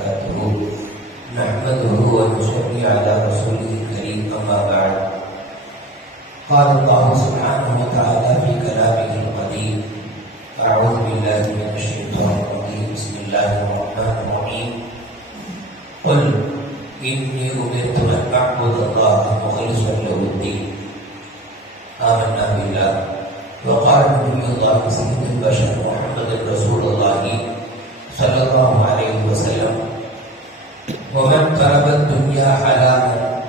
وبركاته نحمده ونصلي على رسوله الكريم أما بعد. قال الله سبحانه وتعالى في كلامه القديم أعوذ بالله من الشيطان الرجيم. بسم الله الرحمن الرحيم. قل إني أمرت أن أعبد الله مخلصا له الدين. آمنا بالله. وقال نبي الله سيد البشر محمد رسول الله صلى الله عليه وسلم ومن طلب الدنيا حلالا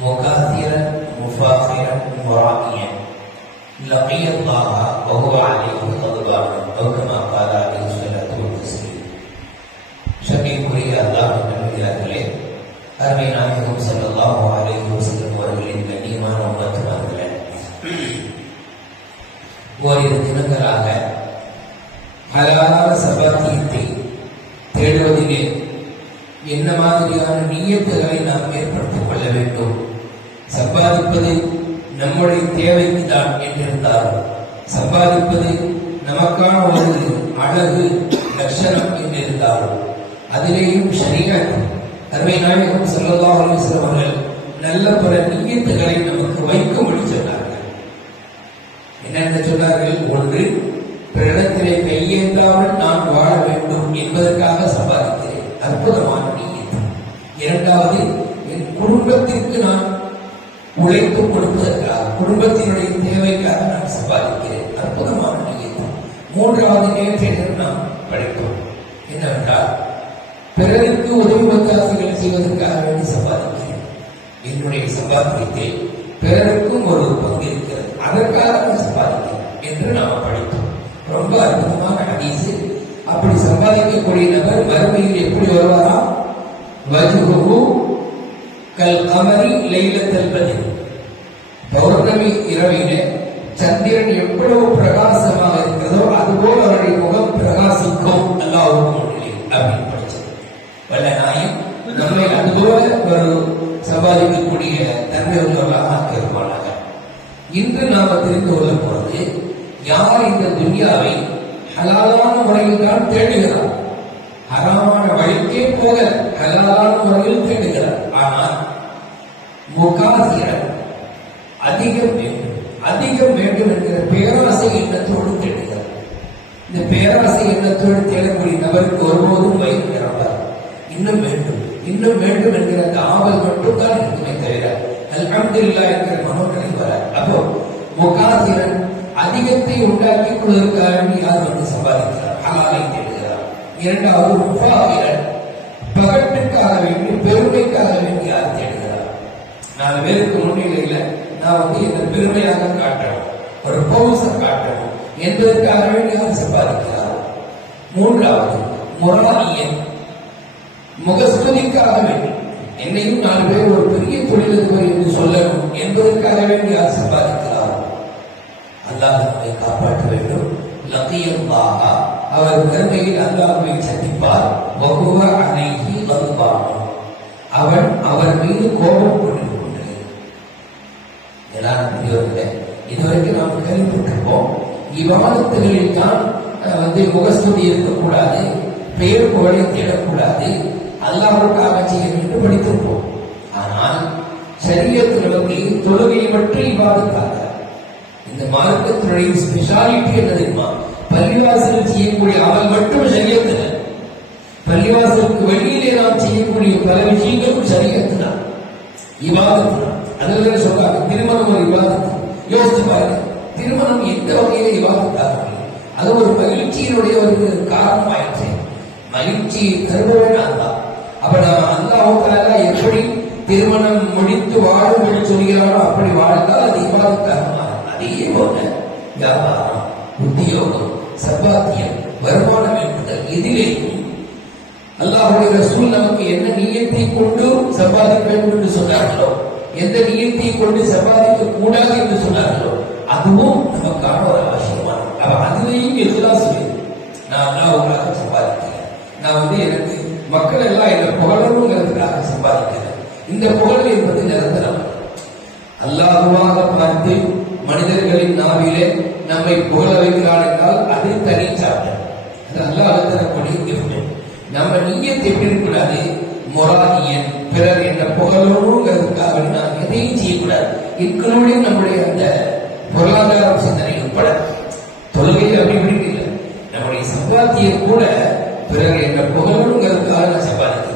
مكاثرا مفاخرا مرائيا لقي الله وهو عليه غضبان او كما قال عليه الصلاه والتسليم ஷபீக்குரிய அல்லாஹ் நல்லே அருமை நாயகம் ஸல்லல்லாஹு அலைஹி வஸல்லம் அவர்களின் கண்ணியமான உம்மத்துமார்களே ஓரிரு தினங்களாக ஹலாலான சபாத்தியத்தை தேடுவதிலே என்ன மாதிரியான நீயத்துகளை நாம் ஏற்படுத்திக் கொள்ள வேண்டும்? சம்பாதிப்பது நம்முடைய தேவைக்கு தான் என்றிருந்தார் சம்பாதிப்பது நமக்கான ஒரு அழகு லட்சணம் என்றிருந்தார் அதிலேயும் ஷரீஅத் அருமை நாயகம் ஸல்லல்லாஹு அவர்கள் நல்ல பல நீயத்துகளை நமக்கு வைக்கும்படி சொன்னார்கள். என்னென்ன சொன்னார்கள்? ஒன்று பிறடத்திலே கையேந்தாமல் நான் வாழ வேண்டும் என்பதற்காக சம்பாதிக்கிறேன். அற்புதமான இரண்டாவது என் குடும்பத்திற்கு நான் உழைப்பு கொடுப்பதற்காக குடும்பத்தினுடைய தேவைக்காக நான் சம்பாதிக்கிறேன். அற்புதமான நீயத்து மூன்றாவது நேற்றைய நாம் படித்தோம். என்னவென்றால் பிறருக்கு உதவி ஒத்தாசைகள் செய்வதற்காக வேண்டி சம்பாதிக்கிறேன். என்னுடைய சம்பாத்தியத்தில் பிறருக்கும் ஒரு பங்கு இருக்கிறது அதற்காக நான் சம்பாதிக்கிறேன் என்று நாம் படித்தோம். ரொம்ப அற்புதமான ஹதீஸ். அப்படி சம்பாதிக்கக்கூடிய நபர் வறுமையில் எப்படி வருவாராம்? வஜுகு கல் அமரி லைலத்தல் பதில் பௌர்ணமி இரவிலே சந்திரன் எவ்வளவு பிரகாசமாக இருக்கிறதோ அதுபோல் அவருடைய முகம் பிரகாசிக்கும். அல்லாஹ்வுக்கு அப்படின்னு படிச்சது வல்ல நாயம் நம்மை அதுபோல ஒரு சம்பாதிக்கக்கூடிய தன்மை உள்ளவர்களாக ஆக்கியிருப்பானாக. இன்று நாம தெரிந்து கொள்ள போறது யார் இந்த துன்யாவை ஹலாலான முறையில் தான் தேடுகிறார்? ஹராமான வழிக்கே போக ஹலாலான முறையில் தேடுகிறார் ஆனால் முகாசிரன் அதிகம் வேண்டும் அதிகம் வேண்டும் என்கிற பேராசை எண்ணத்தோடு தேடுகிறார் இந்த பேராசை எண்ணத்தோடு தேடக்கூடிய நபருக்கு ஒருபோதும் வயிறு நிரம்பார் இன்னும் வேண்டும் இன்னும் வேண்டும் என்கிற அந்த ஆவல் மட்டும் தான் இருக்குமே தவிர அல்ஹம்துல்லா என்கிற மனோநிலை வர அப்போ முகாசிரன் அதிகத்தை உண்டாக்கி கொள்வதற்காக வேண்டி யார் வந்து சம்பாதிக்கிறார் ஹலாலை தேடுகிறார் இரண்டாவது உபாவிகள் பகட்டுக்காக வேண்டி பெருமைக்காக வேண்டி யார் தேடுகிறார்? நாலு பேருக்கு முன்னிலையில நான் வந்து இந்த பெருமையாக காட்டணும் ஒரு பௌச காட்டணும். என்பதற்காக வேண்டி யார் சம்பாதிக்கிறார்? மூன்றாவது முரானியன். முகஸ்துதிக்காக வேண்டி என்னையும் நாலு பேர் ஒரு பெரிய தொழிலதிபர் என்று சொல்லணும். என்பதற்காக வேண்டி யார் சம்பாதிக்கிறார்? அல்லாஹ் நம்மை காப்பாற்ற வேண்டும். லக்கியல்லாஹ அவர் கருமையில் அல்லாஹ்வை சந்திப்பார். வகுவ அணைகி வகுப்பார். அவன் அவர் மீது கோபம் கொண்டு எல்லாரும் பெரியவர்களே இதுவரைக்கும் நாம் கேள்விப்பட்டிருப்போம் விவாதத்துகளில் தான் வந்து முகஸ்துதி இருக்கக்கூடாது பெயர் புகழை தேடக்கூடாது அல்லாஹ்வுக்காக செய்ய வேண்டும் படித்திருப்போம். ஆனால் சரியத்தில் வந்து தொழுகை பற்றி விவாதிக்காத இந்த மார்க்கத்தினுடைய ஸ்பெஷாலிட்டி என்ன தெரியுமா? பள்ளிவாசலில் செய்யக்கூடிய அவன் மட்டும் சரியத்தில் பள்ளிவாசலுக்கு வெளியிலே நாம் செய்யக்கூடிய பல விஷயங்களும் சரியத்து தான் இவாதத்து தான் அதில் சொல்றாங்க திருமணம் ஒரு இவாதத்து. யோசிச்சு பாருங்க திருமணம் எந்த வகையில இவாதத்தாக அது ஒரு மகிழ்ச்சியினுடைய ஒரு காரணமாயிடுச்சு மகிழ்ச்சி தருபவன் அல்லா அப்ப நம்ம அல்லாஹால எப்படி திருமணம் முடித்து வாழும் என்று சொல்கிறாரோ அப்படி வாழ்ந்தால் அது இவாதத்தாக அதே போல வியாபாரம் உத்தியோகம். சம்பாத்தியம் வருமானம் என்பது எதிலேயும் அல்லாஹுடைய ரசூல் நமக்கு என்ன நியத்தை கொண்டு சம்பாதிக்க வேண்டும் என்று சொன்னார்களோ? எந்த நியத்தை கொண்டு சம்பாதிக்க கூடாது என்று சொன்னார்களோ? அதுவும் நமக்கான ஒரு அவசியமான அப்ப அதுலேயும் எதிராக நான் உங்களாக சம்பாதிக்கிறேன். நான் வந்து எனக்கு மக்கள் எல்லாம் என்ன புகழணுங்கிறதுக்காக சம்பாதிக்கிறேன். இந்த புகழ் என்பது நிரந்தரம். அல்லாஹுவாக பார்த்து மனிதர்களின் நாவிலே நம்மை புகழ வைக்கிறார் என்றால் அது சாப்பிட்டேன். அது அல்லாஹ் தரக்கூடிய கிஃப்ட் நம்ம நீயத்து எப்படி இருக்கக்கூடாது மொராதியன் பிறர் என்ற புகழோடுங்கிறதுக்காக நாம் எதையும் செய்யக்கூடாது. இக்கனோடையும் நம்முடைய அந்த பொருளாதார சிந்தனை உட்பட தொழுகை அப்படி இப்படி இல்லை. நம்முடைய சம்பாத்தியம் கூட பிறர் என்ற புகழோடுங்கிறதுக்காக நான் சம்பாதிக்கிறேன்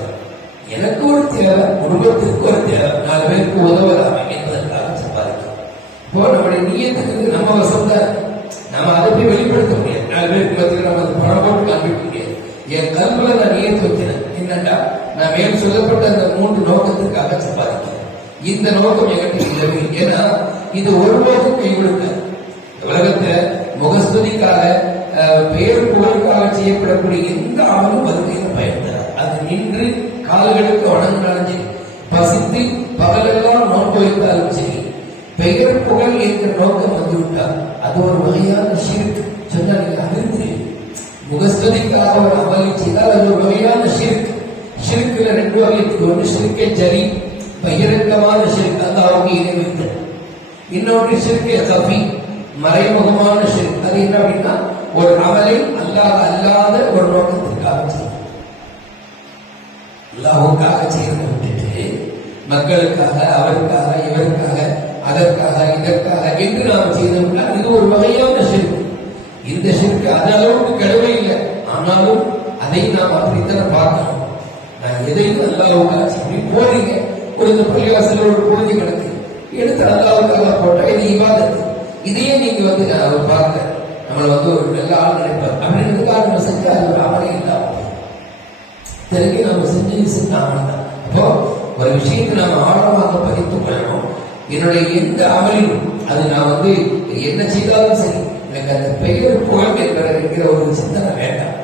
எனக்கு ஒரு தேவை குடும்பத்திற்கு ஒரு தேவை நாலு பேருக்கு உதவலாமே என்பதற்காக சம்பாதிக்கிறோம் இப்போ நம்முடைய நீயத்துக்கு நம்ம வசந்த நம்ம அதை போய் வெளிப்படுத்த முடியும் நாலு பேருக்கு மத்தியில் என் கருத்துல நான் நியத்து வச்சினேன் என்னண்டா நான் மேல் சொல்லப்பட்ட அந்த மூன்று நோக்கத்திற்காக சம்பாதிக்கிறேன். இந்த நோக்கம் என்கிட்ட இல்லவே ஏன்னா இது ஒருபோதும் கை உலகத்தை உலகத்துல முகஸ்துதிக்காக அஹ், பெயர் புகழுக்காக செய்யப்படக்கூடிய எந்த அமலும் வருகையில் பயன் அது நின்று கால்களுக்கு வணங்கினாலும் சரி பசித்து பகலெல்லாம் நோன்பு வைத்தாலும் சரி பெயர் புகழ் என்ற நோக்கம் வந்துவிட்டால் அது ஒரு வகையான ஷிர்க் சொன்னால் நீங்க அறிந்து முகஸ்துதிக்காக ஒரு அமலை செய்தால் அது ஒரு வகையான ஷிர்க் ஷிர்க்கில் ரெண்டு வகைக்கு ஒன்று ஷிர்கே ஜரி பகிரங்கமான ஷிர்க் அல்லாவுக்கு இணை வைத்தல் இன்னொன்று ஷிர்கே கபி மறைமுகமான ஷிர்க் அது என்ன அப்படின்னா ஒரு அமலை அல்லாத அல்லாத ஒரு நோக்கத்திற்காக செய்யும் அல்லாஹுக்காக செய்யறதை விட்டுட்டு மக்களுக்காக அவருக்காக இவருக்காக அதற்காக இதற்காக என்று நாம் செய்தோம்னா இது ஒரு வகையான ஷிர்க் இந்த ஷிர்க் அந்த அளவுக்கு கடுமை இல்லை. ஆனாலும் அதை நாம் அப்படித்தான் பார்க்கணும். நான் எதையும் அல்லாவுக்காக செய்ய போறீங்க ஒரு இந்த பள்ளிவாசல் ஒரு குழந்தை கிடக்கு எடுத்து அல்லாவுக்காக போட்டா இது இவாதத்து இதையே நீங்க வந்து நான் பார்க்க. நம்மளை வந்து ஒரு நல்ல ஆள் நினைப்பார். அப்படின்றதுக்காக நம்ம செஞ்ச அது ஒரு அமலே இல்லாம தெரிஞ்சு நம்ம செஞ்சு செஞ்ச சிந்தாமன் அப்போ ஒரு விஷயத்தை நாம் ஆழமாக பதித்துக் கொள்ளணும். என்னுடைய எந்த அமலிலும் அது நான் வந்து என்ன செய்தாலும் சரி. எனக்கு அந்த பெயர் புகழ் என்கிற என்கிற ஒரு சிந்தனை வேண்டாம்.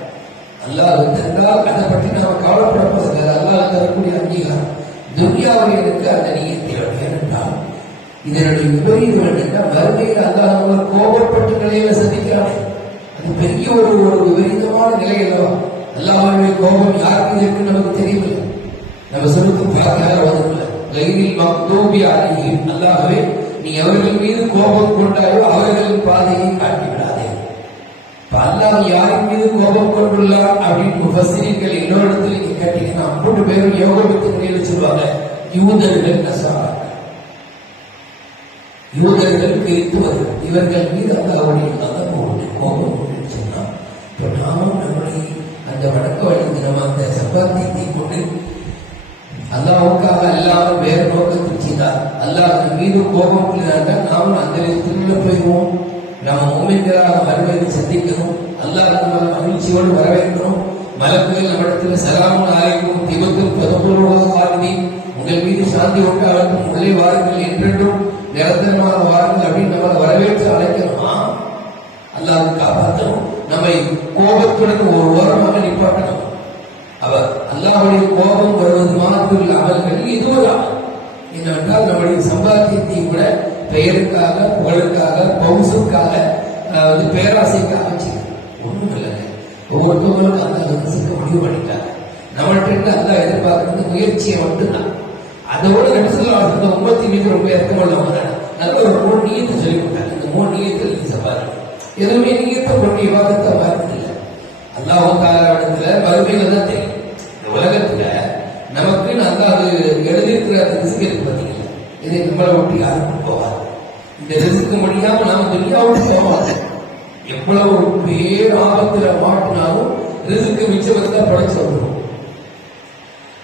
அல்லாஹ் தந்தால் அதை பற்றி நாம கவலைப்பட போவதில்லை. அல்லாஹ் தரக்கூடிய அங்கீகாரம். துன்யாவை எனக்கு அந்த நீங்க தேவை. ஏனென்றால் இதனுடைய விபரீதம் என்னன்னா வறுமையில் அல்லாஹ் நம்மளை கோபப்பட்ட நிலையில சந்திக்கிறானே. அது பெரிய ஒரு ஒரு விபரீதமான நிலை அல்லவா? அல்லாஹ்வுடைய கோபம் யாருக்கு இருக்கு நமக்கு தெரியவில்லை நம்ம சொல்லுக்கு பார்க்காத வந்ததில்லை கைரில் மக்தூபி அலைஹிம் அல்லாஹ்வே நீ அவர்கள் மீது கோபம் கொண்டாரோ அவர்களின் பாதையை காட்டிவிடாதே. இப்ப அல்லாஹ் யாரின் மீது கோபம் கொண்டுள்ளார் அப்படின்னு முஃபஸ்ஸிரீன்கள் எல்லோரிடத்தில் நீங்க கேட்டீங்கன்னா மூன்று பேரும் யோகபத்து முறையில சொல்லுவாங்க. யூதர்கள் நசாரா யூதர்கள் கிறித்துவர்கள் இவர்கள் மீது அல்லாஹ்வுடைய கதவு உண்டு கோபம் உண்டு சொன்னான். இப்போ நாமும் நம்முடைய அந்த வடக்க வழி நம்ம அந்த சப்பாத்தியத்தை கொண்டு அல்லாவுக்காக அல்லாமல் வேறு நோக்கத்தை செய்தார். அல்லாஹ் மீது கோபம் கொள்கிறார்கள் நாமும் அந்த திருவிழ போய்வோம். நாம் மூமின்களாக மறுமையை சந்திக்கணும். அல்லாஹ் மகிழ்ச்சியோடு வரவேற்கணும். மலக்குகள் நம்மிடத்தில் சலாமும் ஆலைக்கும் திபத்தும் பதப்பூர்வமாக உங்கள் மீது சாந்தி உண்டாகட்டும் உள்ளே வாருங்கள் என்றென்றும் நிரந்தரமாக வாருங்கள் அப்படின்னு நம்ம வரவேற்று அழைக்கணுமா. அல்லாஹ் காப்பாற்றணும். நம்மை கோபத்துடன் ஒரு ஓரமாக நிப்பாட்டணும். அவர் அல்லாஹ்வுடைய கோபம் வருவது மாதிரி அமல்கள் இது ஒரு என்னவென்றால் நம்முடைய சம்பாத்தியத்தையும் கூட பெயருக்காக புகழுக்காக பவுசுக்காக வந்து பேராசைக்காக செய்யும் ஒண்ணும் இல்லைங்க ஒவ்வொருத்தவங்களும் அந்த முடிவு பண்ணிட்டாங்க. நம்மள்கிட்ட அதான் எதிர்பார்க்கறது முயற்சியை மட்டும்தான். அதோட நடிசல் அந்த ஒன்பத்தி மீது ரொம்ப இறக்கமுள்ளவங்க நல்ல ஒரு மூணு நீயத்தை சொல்லி கொடுத்தாங்க. இந்த மூணு நீயத்தில் நீ சம்பாதிக்கணும் எதுவுமே நீயத்தை கொண்டு விவாதத்தை மாதிரி இல்லை. அல்லாஹ் இடத்துல மறுமையில தான் தெரியும். இந்த உலகத்துல நமக்கு நல்லா அது ரிஸ்க் இருக்கு பார்த்தீங்களா இதை நம்மளை விட்டு யாருக்கும் போகாது. இந்த ரிஸ்க் முடியாம நாம துனியாவுக்கு போகாது எவ்வளவு பேராபத்துல மாட்டினாலும் ரிஸ்க்கு மிச்சம் வந்தா படைச்சு வந்துடும்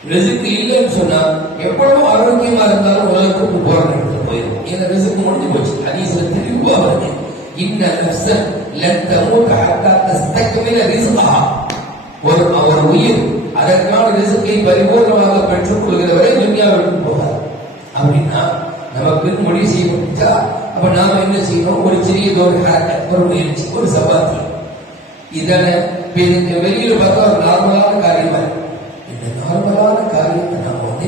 ரிசுக்கு இல்லைன்னு சொன்னா எவ்வளவு ஆரோக்கியமா இருந்தாலும் உலகத்துக்கு போற இடத்துல போயிடும் ஏன்னா ரிசுக்கு முடிஞ்சு போச்சு. ஹதீஸ்ல தெளிவா வருது. இந்த நஃப்ஸன் லன் தமூத ஹத்தா தஸ்தக்மில ரிஸ்கஹா. ஒரு ஒரு உயிர் அதற்கான ரிசுக்கை பரிபூர்ணமாக பெற்றுக் கொள்கிறவரை துன்யாவிற்கு போவார் அப்படின்னா நமக்கு முடிவு செய்ய முடிஞ்சா அப்ப நாம என்ன செய்யணும்? ஒரு சிறிய ஒரு ஹேக்கர் ஒரு முயற்சி ஒரு சப்பாத்தி. இதனை வெளி- வெளியில பார்த்தா ஒரு நார்மலான காரியமா? இந்த நார்மலான காரியத்தை நாம வந்து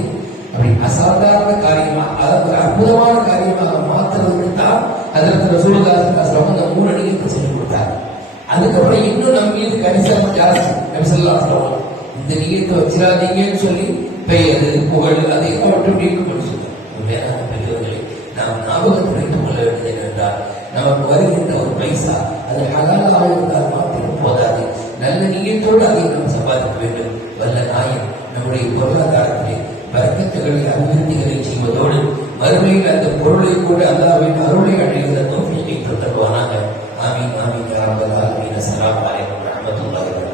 அப்படி அசாதாரண காரியமா அதாவது ஒரு அற்புதமான காரியமாக மாத்துறதுக்கு தான் அதற்கு ரசூலுல்லாஹி அந்த மூணு அடிக்கு சொல்லிக் கொடுத்தார். அதுக்கப்புறம் இன்னும் நம்ம மீது கணிசம் ஜாஸ்தி நபிசல்லா சொல்லுவாங்க இந்த நீங்க வச்சிடாதீங்கன்னு சொல்லி பெயர் புகழ் அதை மட்டும் நீக்கம் உண்மையான பெரியவர்களே நாம் ஞாபகத்தில் வைத்துக் கொள்ள வேண்டியது என்றால் நமக்கு வருகின்ற ஒரு பைசா அது ஹலாலாக இருந்தால் மாத்திரம் போதாது. நல்ல நீயத்தோடு அதை நாம் சம்பாதிக்க வேண்டும். வல்ல நாயன் நம்முடைய பொருளாதாரத்திலே வர்க்கத்துகளை அபிவிருத்திகளை செய்வதோடு மறுமையில் அந்த பொருளை கூட அல்லாவின் அருளை அடைகிற தோல்வியை தருவானாக ஆமீன் ஆமீன் ரப்பல் ஆலமீன். அஸ்ஸலாமு அலைக்கும்